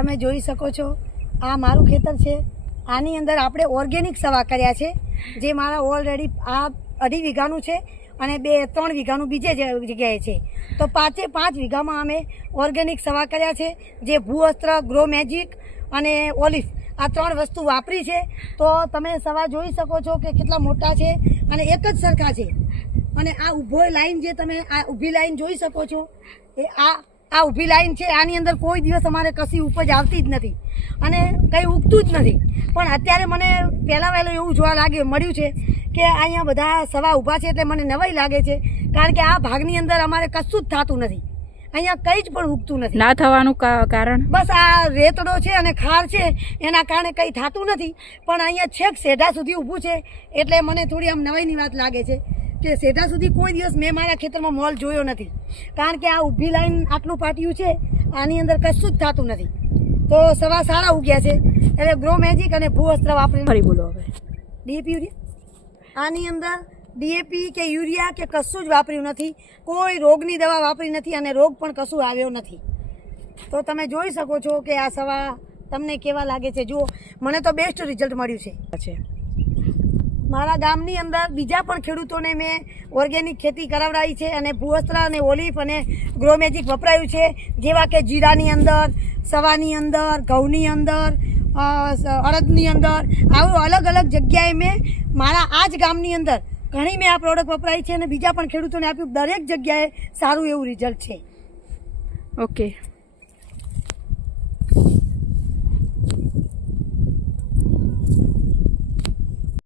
તમે જોઈ શકો છો, આ મારું ખેતર છે. આની અંદર આપણે ઓર્ગેનિક સવા કર્યા છે, જે મારા ઓલરેડી આ અઢી વીઘાનું છે અને બે ત્રણ વીઘાનું બીજે જગ્યાએ છે. તો પાંચે પાંચ વીઘામાં અમે ઓર્ગેનિક સવા કર્યા છે, જે ભૂઅસ્ત્ર, ગ્રો મેજિક અને ઓલિફ આ ત્રણ વસ્તુ વાપરી છે. તો તમે સવા જોઈ શકો છો કે કેટલા મોટા છે અને એક જ સરખા છે. અને આ ઊભો લાઈન જે તમે આ ઊભી લાઈન જોઈ શકો છો, એ આ આ ઊભી લાઈન છે આની અંદર કોઈ દિવસ અમારે કશી ઉપજ આવતી જ નથી અને કંઈ ઉગતું જ નથી. પણ અત્યારે મને પહેલાં વહેલું એવું જોવા લાગે મળ્યું છે કે અહીંયા બધા સવા ઊભા છે એટલે મને નવાઈ લાગે છે કારણ કે આ ભાગની અંદર અમારે કશું જ થતું નથી. અહીંયા કંઈ જ પણ ઉગતું નથી. ના થવાનું કારણ? બસ આ રેતડો છે અને ખાર છે એના કારણે કંઈ થતું નથી પણ અહીંયા છેક સેઢા સુધી ઊભું છે એટલે મને થોડી આમ નવાઈની વાત લાગે છે. કે સેઢા સુધી કોઈ દિવસ મેં મારા ખેતરમાં મોલ જોયો નથી. કારણ કે આ ઊભી લાઈન આટલું પાટિયું છે આની અંદર કશું જ થતું નથી. તો સવા સારા ઉગ્યા છે. એટલે ગ્રો મેજિક અને ભૂ અસ્ત્ર વાપરીને ફરી બોલો હવે. DAP urea? આની અંદર ડીએપી કે યુરિયા કે કશું જ વાપર્યું નથી. કોઈ રોગની દવા વાપરી નથી અને રોગ પણ કશું આવ્યો નથી. તો તમે જોઈ શકો છો કે આ સવા તમને કેવા લાગે છે? જુઓ મને તો બેસ્ટ રિઝલ્ટ મળ્યું છે. છે. મારા ગામની અંદર બીજા પણ ખેડૂતોને મેં ઓર્ગેનિક ખેતી કરાવડાવી છે અને ભૂવસ્ત્ર અને ઓલિફ અને ગ્રોમેજિક વપરાયું છે. જેવા કે જીરાની અંદર સવાની અંદર, ઘઉંની અંદર અડદની અંદર, આવું અલગ અલગ જગ્યાએ મેં મારા આ જ ગામની અંદર ઘણી મેં આ પ્રોડક્ટ વપરાય છે અને બીજા પણ ખેડૂતોને આપ્યું. દરેક જગ્યાએ સારું એવું રિઝલ્ટ છે. ઓકે